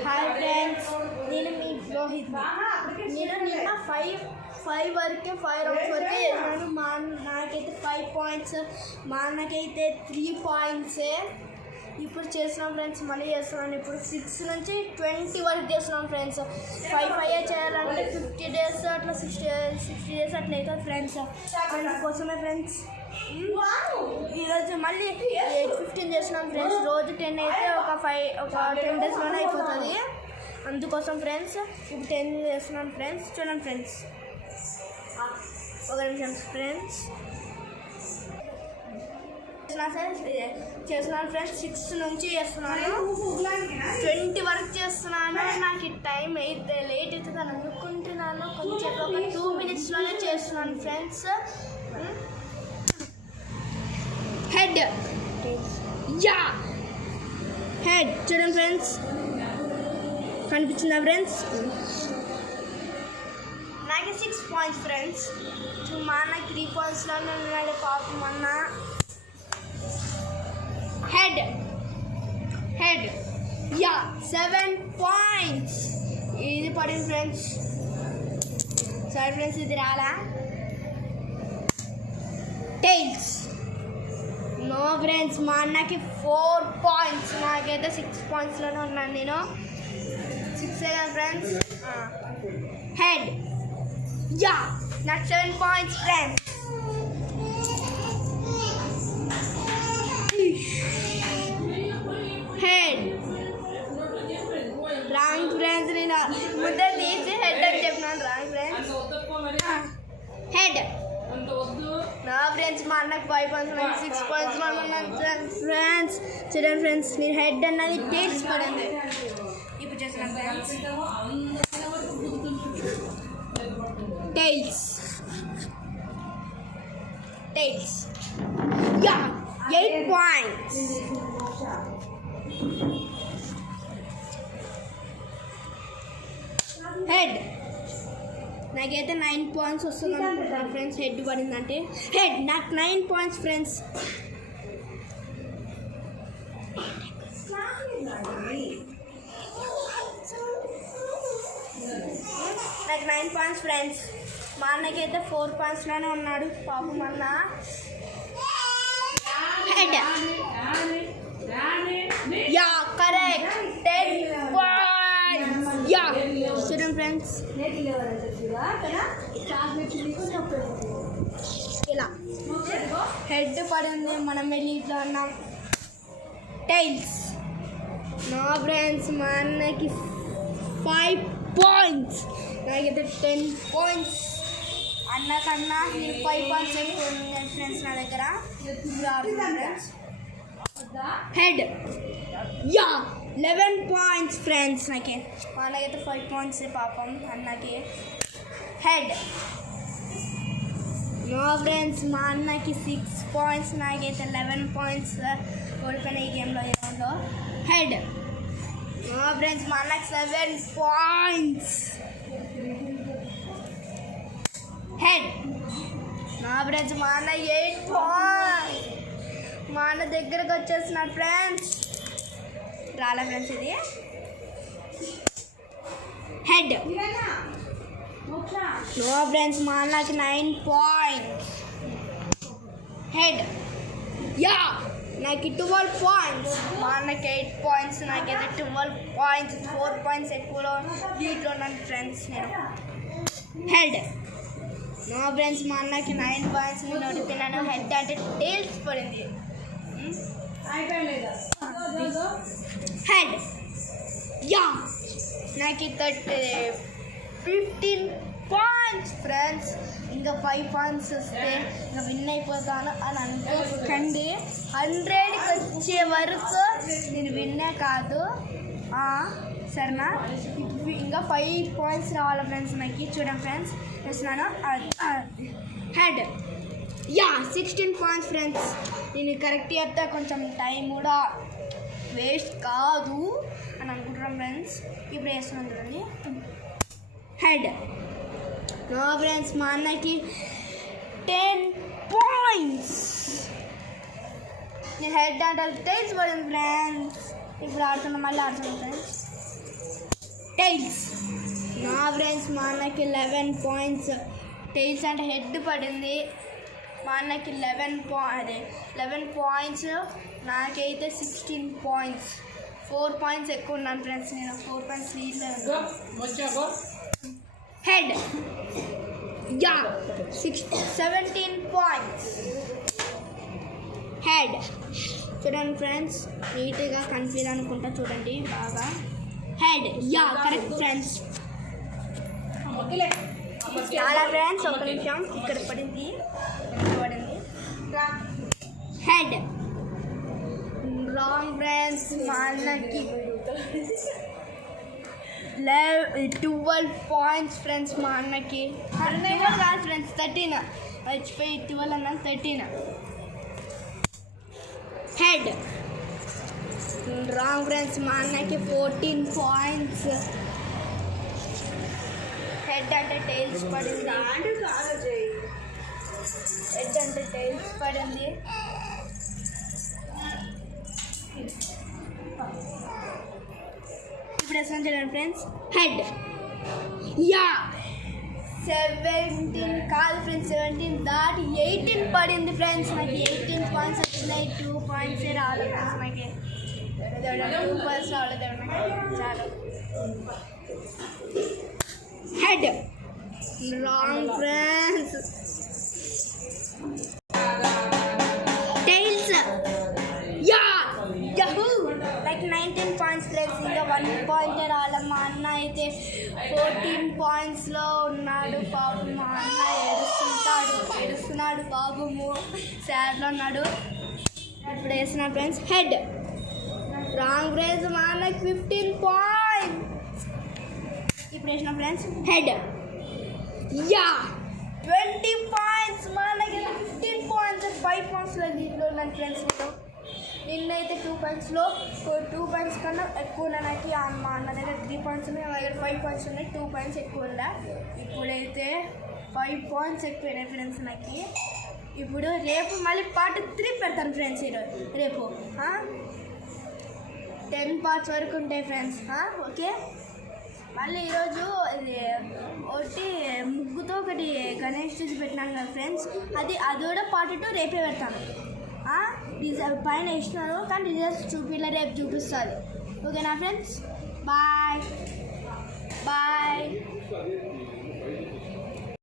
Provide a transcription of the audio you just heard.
Hi friends, నేను మీ రోహిత్. నేను నిన్న ఫైవ్ రౌండ్స్ వరకే చేసినాను. మా నాకైతే 5 పాయింట్స్, మా అన్నకైతే 3 పాయింట్సే. ఇప్పుడు చేస్తున్నాం ఫ్రెండ్స్, మళ్ళీ చేస్తున్నాను. ఇప్పుడు 6 నుంచి 20 వరకు చేస్తున్నాం ఫ్రెండ్స్. 5 చేయాలంటే 50 డేస్ అట్లా 60 డేస్ అట్లా అవుతుంది ఫ్రెండ్స్. అందుకోసమే ఫ్రెండ్స్ ఈరోజు మళ్ళీ 8-15 చేస్తున్నాం ఫ్రెండ్స్. రోజు 10 అయితే ఒక 10 డేస్లోనే అయిపోతుంది. అందుకోసం ఫ్రెండ్స్ ఇప్పుడు 10 చేస్తున్నాం ఫ్రెండ్స్. చూడండి ఫ్రెండ్స్, ఒక నిమిషం ఫ్రెండ్స్. చేస్తున్నాను ఫ్రెండ్స్. 6 నుంచి చేస్తున్నాను, 20 వరకు చేస్తున్నాను. నాకు ఈ టైం అయితే లేట్ అవుతుంది అని అనుకుంటున్నాను. కొంచెం ఒక 2 మినిట్స్లోనే చేస్తున్నాను ఫ్రెండ్స్. హెడ్ చూడండి ఫ్రెండ్స్, కనిపించిందా ఫ్రెండ్స్? నాకు 6 పాయింట్స్ ఫ్రెండ్స్. మా అన్నకి 3 పాయింట్స్లోనే ఉన్నాడు పాపం అన్న. హెడ్ 7 పాయింట్స్ ఇది పడింది ఫ్రెండ్స్. సరే ఫ్రెండ్స్, ఇది రాలా. టైల్స్ నో ఫ్రెండ్స్, మా అన్నకి 4 పాయింట్స్, నాకైతే 6 పాయింట్స్లోనే ఉన్నాను. నేను 6 కదా ఫ్రెండ్స్. హెడ్ నాకు 7 points friends. Head wrong friends, నేను ముద్ద తీసి హెడ్ అని చెప్పినాను. Wrong friends. హెడ్ నా ఫ్రెండ్స్, మా అన్నకు 5 పాయింట్స్, 6 పాయింట్స్లో ఉన్నాను ఫ్రెండ్స్. చూడండి ఫ్రెండ్స్, నేను హెడ్ అన్నది టైల్స్ పడింది. ఇప్పుడు చేస్తున్నాను ఫ్రెండ్స్. Tiles 8 points. హెడ్ నాకైతే 9 పాయింట్స్ వస్తుంది అనుకుంటున్నాను ఫ్రెండ్స్. హెడ్ పడిందంటే హెడ్ నాకు 9 పాయింట్స్ ఫ్రెండ్స్. నాకు 9 పాయింట్స్ ఫ్రెండ్స్. మా అన్నకైతే 4 పాయింట్స్లోనే ఉన్నాడు పాపం అన్న. Head correct 10 points. చూడండి ఫ్రెండ్స్, ఇలా హెడ్ పడింది, మనం వెళ్ళి ఇట్లా ఉన్నాం. టైల్స్ నా ఫ్రెండ్స్, మా అన్నకి 5 పాయింట్స్, నాకైతే 10 పాయింట్స్. అన్నకన్నా 5 పాయింట్స్ ఎక్కువ ఉన్నాయి ఫ్రెండ్స్ నా దగ్గర. Friends head 11 points friends. నాకైతే 5 పాయింట్స్ పాపం అన్నకి. హెడ్ నో ఫ్రెండ్స్, మా అన్నకి 6 పాయింట్స్, నాకైతే 11 పాయింట్స్. ఓడిపోయిన ఈ గేమ్లో ఏముందో. హెడ్ నో ఫ్రెండ్స్, మా అన్నకి 7 పాయింట్స్. హెడ్ నా ఫ్రెండ్స్, మా అన్న 8 పాయింట్స్. మా అన్న దగ్గరకు వచ్చేస్తున్నాడు ఫ్రెండ్స్. రాలే ఫ్రెండ్స్ ఇది. హెడ్ నో ఫ్రెండ్స్, మా అన్నకి 9 పాయింట్స్. హెడ్ నాకు 12 పాయింట్స్. మా అన్నకి 8 పాయింట్స్, నాకైతే 12 పాయింట్స్. 4 పాయింట్స్ ఎక్కువలో లీడ్లో ఉన్నాను ఫ్రెండ్స్ నేను. హెడ్ నో ఫ్రెండ్స్, మా అన్నకి 9 పాయింట్స్. నేను ఓడిపోయినాను. హెడ్ అంటే టైల్స్ పడింది. హెడ్ నాకు 15 పాయింట్స్ ఫ్రెండ్స్. ఇంకా 5 పాయింట్స్ వస్తే ఇంకా విన్ అయిపోతాను అని అనుకోకండి. 100కి వచ్చే వరకు నేను విన్నే కాదు, సరేనా? ఇంకా 5 పాయింట్స్ రావాలి ఫ్రెండ్స్ నాకు. చూడండి ఫ్రెండ్స్, వేస్తున్నాను. Head 16 points friends. నేను కరెక్ట్ చెప్తే కొంచెం టైం కూడా వేస్ట్ కాదు అని అనుకుంటున్నాం ఫ్రెండ్స్. ఇప్పుడు వేస్తున్నాను చూడండి. హెడ్ నో ఫ్రెండ్స్, మా అన్నకి 10 పాయింట్స్. నేను హెడ్ అంటే టైల్స్ పడింది ఫ్రెండ్స్. ఇప్పుడు మళ్ళీ ఆడుతున్నాను ఫ్రెండ్స్. టైల్స్. నా ఫ్రెండ్స్ మా అన్నకి 11 పాయింట్స్. టైల్స్ అంటే హెడ్ పడింది. మా అన్నకి 11 పాయింట్స్, నాకైతే 16 పాయింట్స్. 4 పాయింట్స్ ఎక్కువ ఉన్నాను ఫ్రెండ్స్. నేను 4 పాయింట్స్ లీడ్లో ఉన్నాను. Head 17 points. హెడ్ చూడండి ఫ్రెండ్స్, నీట్గా కన్ఫ్యూజ్ అనుకుంటా చూడండి బాగా. Head correct friends. చాలా ఫ్రెండ్స్ ఒక నిమిషం, ఇక్కడ పడింది. Head wrong friends. మా అన్నకి 12 పాయింట్స్ ఫ్రెండ్స్. మా అన్నకి 12 కాదు ఫ్రెండ్స్, 13. మర్చిపోయి 12 అన్నా, 13. Head wrong friends. మా అన్నకి 14 పాయింట్స్. హెడ్ అంటే టైల్స్ పడింది. హెడ్ అంటే టైల్స్ పడింది. ఇప్పుడు వేసుకొని చూడండి ఫ్రెండ్స్. హెడ్ 17 కాదు ఫ్రెండ్స్, 17 దాటి 18 పడింది ఫ్రెండ్స్. నాకు 18 పాయింట్స్ వచ్చినాయి. 2 పాయింట్స్ రాలేదు ఫ్రెండ్స్. నాకు 2 పాయింట్స్ రాలేదు చాలు. Head wrong friends. Tiles like 19 points friends. ఇంకా 1 పాయింట్ రాలే. మా అన్న అయితే 14 పాయింట్స్లో ఉన్నాడు. పాపం మా అన్న ఏడుస్తున్నాడు పాపము, సాడ్లో ఉన్నాడు. ఇప్పుడు వేసిన ఫ్రెండ్స్. Head wrong friends. మా అన్నకి 15 పాయింట్స్. ఇప్పుడు వేసిన ఫ్రెండ్స్. Head 20 points. మా అన్నకి 15 పాయింట్స్. 5 పాయింట్స్లో దీంట్లో ఉన్నాను ఫ్రెండ్స్. నిన్నైతే 2 పాయింట్స్లో 2 పాయింట్స్ కన్నా ఎక్కువ నాకు. మా అన్న దగ్గర 3 పాయింట్స్ ఉన్నాయి, నా దగ్గర 5 పాయింట్స్ ఉన్నాయి. 2 పాయింట్స్ ఎక్కువ ఉందా. ఇప్పుడైతే 5 పాయింట్స్ ఎక్కువైనాయి ఫ్రెండ్స్ నాకు. ఇప్పుడు రేపు మళ్ళీ పార్ట్ 3 పెడతాను ఫ్రెండ్స్. రేపు 10 పార్ట్స్ వరకు ఉంటాయి ఫ్రెండ్స్. ఓకే, మళ్ళీ ఈరోజు ఒకటి ముగ్గుతో ఒకటి గణేష్ చూసి పెట్టినాను కదా ఫ్రెండ్స్. అది కూడా పార్ట్ 2 రేపే పెడతాను. పైన ఇచ్చినాను కానీ రిజల్ట్స్ చూపిలా, రేపు చూపిస్తుంది. ఓకేనా ఫ్రెండ్స్? బాయ్.